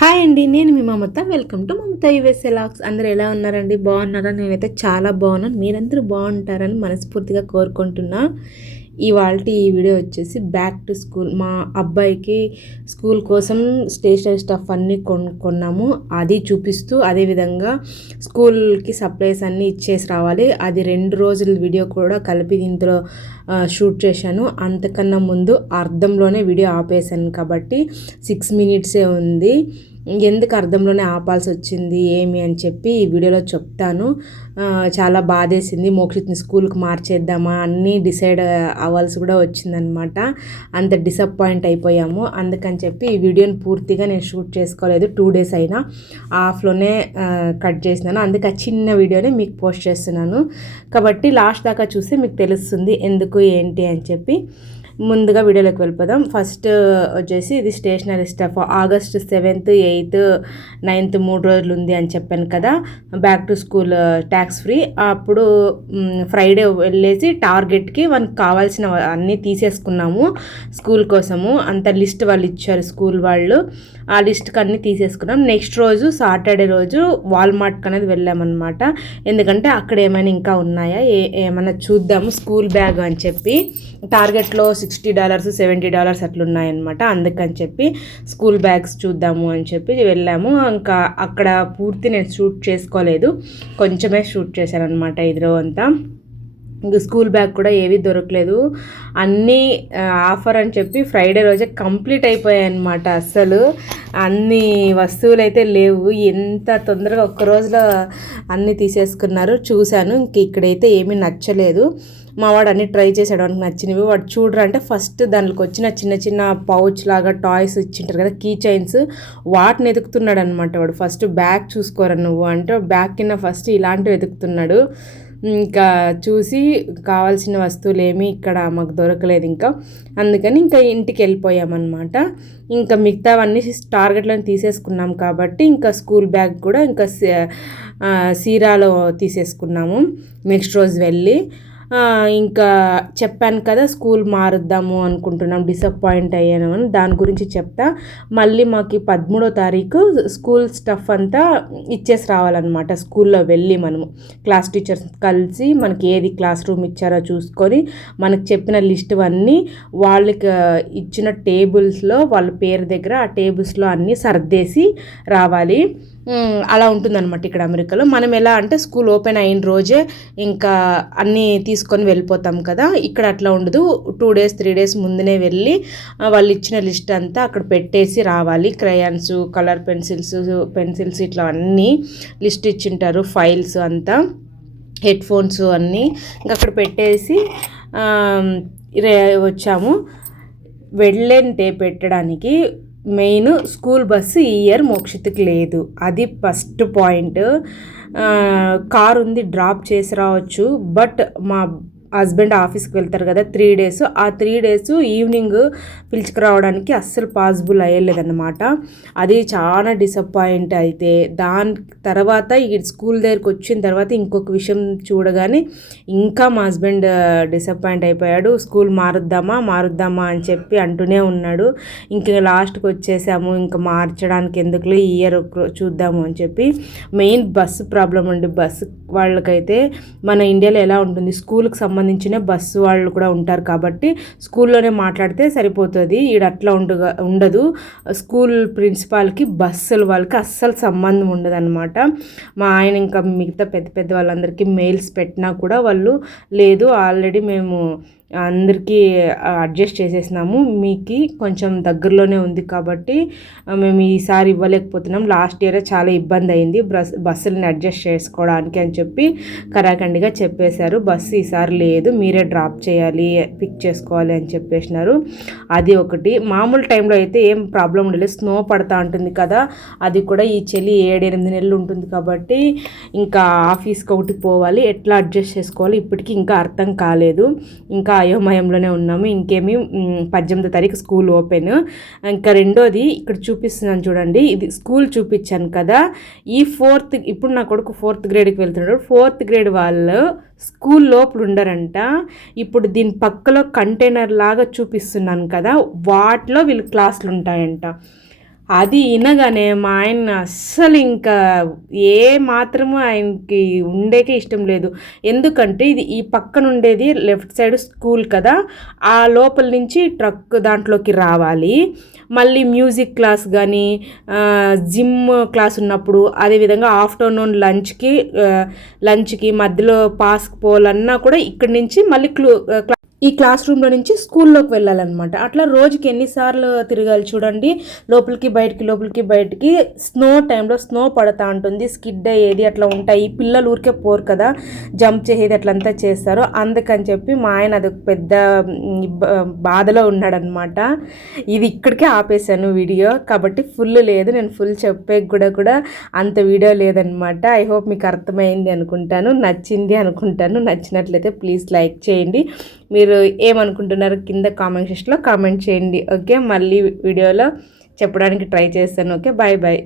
Hi అండి, నేను మీ Mamata. Welcome to Mamata USA logs. అందరూ ఎలా ఉన్నారండి? బాగున్నారా? నేనైతే చాలా బాగున్నాను. మీరందరూ బాగుంటారని మనస్ఫూర్తిగా కోరుకుంటున్నా. ఈ వీడియో వచ్చేసి బ్యాక్ టు స్కూల్. మా అబ్బాయికి స్కూల్ కోసం స్టేషనరీ స్టఫ్ అన్నీ కొన్నాము. అది చూపిస్తూ అదేవిధంగా స్కూల్కి సప్లైస్ అన్నీ ఇచ్చేసి రావాలి. అది 2 రోజుల వీడియో కూడా కలిపి ఇందులో షూట్ చేశాను. అంతకన్నా ముందు అర్థంలోనే వీడియో ఆపేశాను కాబట్టి 6 మినిట్సే ఉంది. ఎందుకు అర్థంలోనే ఆపాల్సి వచ్చింది ఏమి అని చెప్పి ఈ వీడియోలో చెప్తాను. చాలా బాధేసింది. మోక్షిత్ని స్కూల్కి మార్చేద్దామా అన్నీ డిసైడ్ అవ్వాల్సి కూడా వచ్చిందనమాట. అంత డిసప్పాయింట్ అయిపోయాము. అందుకని చెప్పి ఈ వీడియోని పూర్తిగా నేను షూట్ చేసుకోలేదు. 2 డేస్ అయినా ఆఫ్లోనే కట్ చేసినాను. అందుకే ఆ చిన్న వీడియోని మీకు పోస్ట్ చేస్తున్నాను. కాబట్టి లాస్ట్ దాకా చూస్తే మీకు తెలుస్తుంది ఎందుకు ఏంటి అని చెప్పి. ముందుగా వీడియోలోకి వెళ్ళిపోదాం. ఫస్ట్ వచ్చేసి ఇది stationery stuff. August 7th, 8th, 9th 3 రోజులు ఉంది అని చెప్పాను కదా. Back to school tax free. అప్పుడు ఫ్రైడే వెళ్ళేసి టార్గెట్కి మనకు కావాల్సిన అన్నీ తీసేసుకున్నాము స్కూల్ కోసము. అంత లిస్ట్ వాళ్ళు ఇచ్చారు స్కూల్ వాళ్ళు. ఆ లిస్ట్కి అన్నీ తీసేసుకున్నాం. నెక్స్ట్ రోజు సాటర్డే రోజు వాల్మార్ట్కి అనేది వెళ్ళామన్నమాట. ఎందుకంటే అక్కడ ఏమైనా ఇంకా ఉన్నాయా ఏమైనా చూద్దాము స్కూల్ బ్యాగ్ అని చెప్పి. టార్గెట్లో $60, $70 అట్లా ఉన్నాయన్నమాట. అందుకని చెప్పి స్కూల్ బ్యాగ్స్ చూద్దాము అని చెప్పి వెళ్ళాము. ఇంకా అక్కడ పూర్తి నేను షూట్ చేసుకోలేదు, కొంచెమే షూట్ చేశాను అనమాట ఇదిలో అంతా. ఇంక స్కూల్ బ్యాగ్ కూడా ఏవి దొరకలేదు. అన్నీ ఆఫర్ అని చెప్పి ఫ్రైడే రోజే కంప్లీట్ అయిపోయాయి అన్నమాట. అస్సలు అన్ని వస్తువులు అయితే లేవు. ఎంత తొందరగా ఒక్క రోజులో అన్నీ తీసేసుకున్నారు. చూశాను, ఇంక ఇక్కడైతే ఏమీ నచ్చలేదు. మా వాడు అన్నీ ట్రై చేశాడు, వాడికి నచ్చినవి. వాడు చూడరా అంటే ఫస్ట్ దానికి వచ్చిన చిన్న చిన్న పౌచ్ లాగా టాయ్స్ ఇచ్చింటారు కదా, కీ చైన్స్, వాటిని వెతుకుతున్నాడు అనమాట. వాడు ఫస్ట్ బ్యాగ్ చూసుకోరా నువ్వు అంటే బ్యాగ్ కింద ఫస్ట్ ఇలాంటివి వెతుకుతున్నాడు. ఇంకా చూసి కావాల్సిన వస్తువులు ఏమీ ఇక్కడ మాకు దొరకలేదు ఇంకా. అందుకని ఇంకా ఇంటికి వెళ్ళిపోయామన్నమాట. ఇంకా మిగతావన్నీ టార్గెట్లో తీసేసుకున్నాం కాబట్టి ఇంకా స్కూల్ బ్యాగ్ కూడా ఇంకా సీరాలో తీసేసుకున్నాము నెక్స్ట్ రోజు వెళ్ళి. ఇంకా చెప్పాను కదా స్కూల్ మారుద్దాము అనుకుంటున్నాం, డిసప్పాయింట్ అయ్యాను అని. దాని గురించి చెప్తా. మళ్ళీ మాకు 13వ తారీఖు స్కూల్ స్టఫ్ అంతా ఇచ్చేసి రావాలన్నమాట. స్కూల్లో వెళ్ళి మనము క్లాస్ టీచర్స్ కలిసి మనకి ఏది క్లాస్ రూమ్ ఇచ్చారో చూసుకొని మనకు చెప్పిన లిస్ట్ అన్నీ వాళ్ళకి ఇచ్చిన టేబుల్స్లో వాళ్ళ పేరు దగ్గర ఆ టేబుల్స్లో అన్నీ సర్దేసి రావాలి. అలా ఉంటుందన్నమాట ఇక్కడ అమెరికాలో. మనం ఎలా అంటే స్కూల్ ఓపెన్ అయిన రోజే ఇంకా అన్నీ తీసుకొని వెళ్ళిపోతాం కదా. ఇక్కడ అట్లా ఉండదు. 2 days 3 days ముందునే వెళ్ళి వాళ్ళు ఇచ్చిన లిస్ట్ అంతా అక్కడ పెట్టేసి రావాలి. క్రయాన్స్, కలర్ పెన్సిల్స్ ఇట్లా అన్నీ లిస్ట్ ఇచ్చింటారు. ఫైల్స్ అంతా, హెడ్ ఫోన్స్ అన్నీ ఇంకా అక్కడ పెట్టేసి వచ్చాము. వెళ్ళంటే పెట్టడానికి మెయిన్ స్కూల్ బస్సు ఈ ఇయర్ మోక్షిత్కి లేదు. అది ఫస్ట్ పాయింట్. కారు ఉంది, డ్రాప్ చేసి రావచ్చు. బట్ మా హస్బెండ్ ఆఫీస్కి వెళ్తారు కదా 3 days, ఆ 3 days ఈవినింగ్ పిలుచుకురావడానికి అస్సలు పాసిబుల్ అయ్యలేదన్నమాట. అది చాలా డిసప్పాయింట్. అయితే దాని తర్వాత ఈ స్కూల్ దగ్గరికి వచ్చిన తర్వాత ఇంకొక విషయం చూడగానే ఇంకా మా హస్బెండ్ డిసప్పాయింట్ అయిపోయాడు. స్కూల్ మారుద్దామా అని చెప్పి అంటూనే ఉన్నాడు. ఇంక లాస్ట్కి వచ్చేసాము, ఇంకా మార్చడానికి ఎందుకులే ఈ ఇయర్ చూద్దాము అని చెప్పి. మెయిన్ బస్సు ప్రాబ్లం అండి. బస్సు వాళ్ళకైతే మన ఇండియాలో ఎలా ఉంటుంది, స్కూల్కి సంబంధించిన బస్సు వాళ్ళు కూడా ఉంటారు కాబట్టి స్కూల్లోనే మాట్లాడితే సరిపోతుంది. ఈడ అట్లా ఉండదు. స్కూల్ ప్రిన్సిపాల్కి బస్సుల వాళ్ళకి అస్సలు సంబంధం ఉండదు అనమాట. మా ఆయన ఇంకా మిగతా పెద్ద వాళ్ళందరికీ మెయిల్స్ పెట్టినా కూడా వాళ్ళు లేదు, ఆల్రెడీ మేము అందరికీ అడ్జస్ట్ చేసేసినాము, మీకు కొంచెం దగ్గరలోనే ఉంది కాబట్టి మేము ఈసారి ఇవ్వలేకపోతున్నాం. లాస్ట్ ఇయరే చాలా ఇబ్బంది అయింది బస్సులను అడ్జస్ట్ చేసుకోవడానికి అని చెప్పి కరాఖండిగా చెప్పేశారు. బస్సు ఈసారి లేదు, మీరే డ్రాప్ చేయాలి, పిక్ చేసుకోవాలి అని చెప్పేసినారు. అది ఒకటి. మామూలు టైంలో అయితే ఏం ప్రాబ్లం ఉండలేదు. స్నో పడతా ఉంటుంది కదా, అది కూడా ఈ చలి 7-8 నెలలు ఉంటుంది కాబట్టి ఇంకా ఆఫీస్కి ఒకటి పోవాలి, ఎట్లా అడ్జస్ట్ చేసుకోవాలి ఇప్పటికీ ఇంకా అర్థం కాలేదు. ఇంకా అయోమయంలోనే ఉన్నాము. ఇంకేమి 18వ తారీఖు స్కూల్ ఓపెన్. ఇంకా రెండోది ఇక్కడ చూపిస్తున్నాను చూడండి, ఇది స్కూల్ చూపించాను కదా. ఈ 4th, ఇప్పుడు నా కొడుకు 4th గ్రేడ్కి వెళ్తున్నాడు. 4th గ్రేడ్ వాళ్ళు స్కూల్ లోపల ఉండరంట. ఇప్పుడు దీని పక్కలో కంటైనర్ లాగా చూపిస్తున్నాను కదా, వాటిలో వీళ్ళు క్లాసులు ఉంటాయంట. అది వినగానే మా ఆయన అస్సలు ఇంకా ఏ మాత్రము ఆయనకి ఉండేకే ఇష్టం లేదు. ఎందుకంటే ఇది ఈ పక్కన ఉండేది లెఫ్ట్ సైడ్ స్కూల్ కదా, ఆ లోపల నుంచి ట్రక్ దాంట్లోకి రావాలి. మళ్ళీ మ్యూజిక్ క్లాస్ కానీ జిమ్ క్లాస్ ఉన్నప్పుడు, అదేవిధంగా ఆఫ్టర్నూన్ లంచ్కి మధ్యలో పాస్కి పోవాలన్నా కూడా ఇక్కడి నుంచి మళ్ళీ ఈ క్లాస్ రూమ్లో నుంచి స్కూల్లోకి వెళ్ళాలన్నమాట. అట్లా రోజుకి ఎన్నిసార్లు తిరగాలి చూడండి, లోపలికి బయటికి. స్నో టైంలో స్నో పడతా ఉంటుంది, స్కిడ్ అయ్యేది అట్లా ఉంటాయి. పిల్లలు ఊరికే పోరు కదా, జంప్ చేసేది అట్లంతా చేస్తారు. అందుకని చెప్పి మా ఆయన అది పెద్ద బాధలో ఉన్నాడనమాట. ఇది ఇక్కడికే ఆపేశాను వీడియో, కాబట్టి ఫుల్ లేదు, నేను ఫుల్ చెప్పే కూడా అంత వీడియో లేదనమాట. ఐ హోప్ మీకు అర్థమైంది అనుకుంటాను, నచ్చింది అనుకుంటాను. నచ్చినట్లయితే ప్లీజ్ లైక్ చేయండి. మీరు ఏమనుకుంటున్నారు కింద కామెంట్ సెక్షన్లో కామెంట్ చేయండి. ఓకే, మళ్ళీ వీడియోలో చెప్పడానికి ట్రై చేస్తాను. Okay, bye.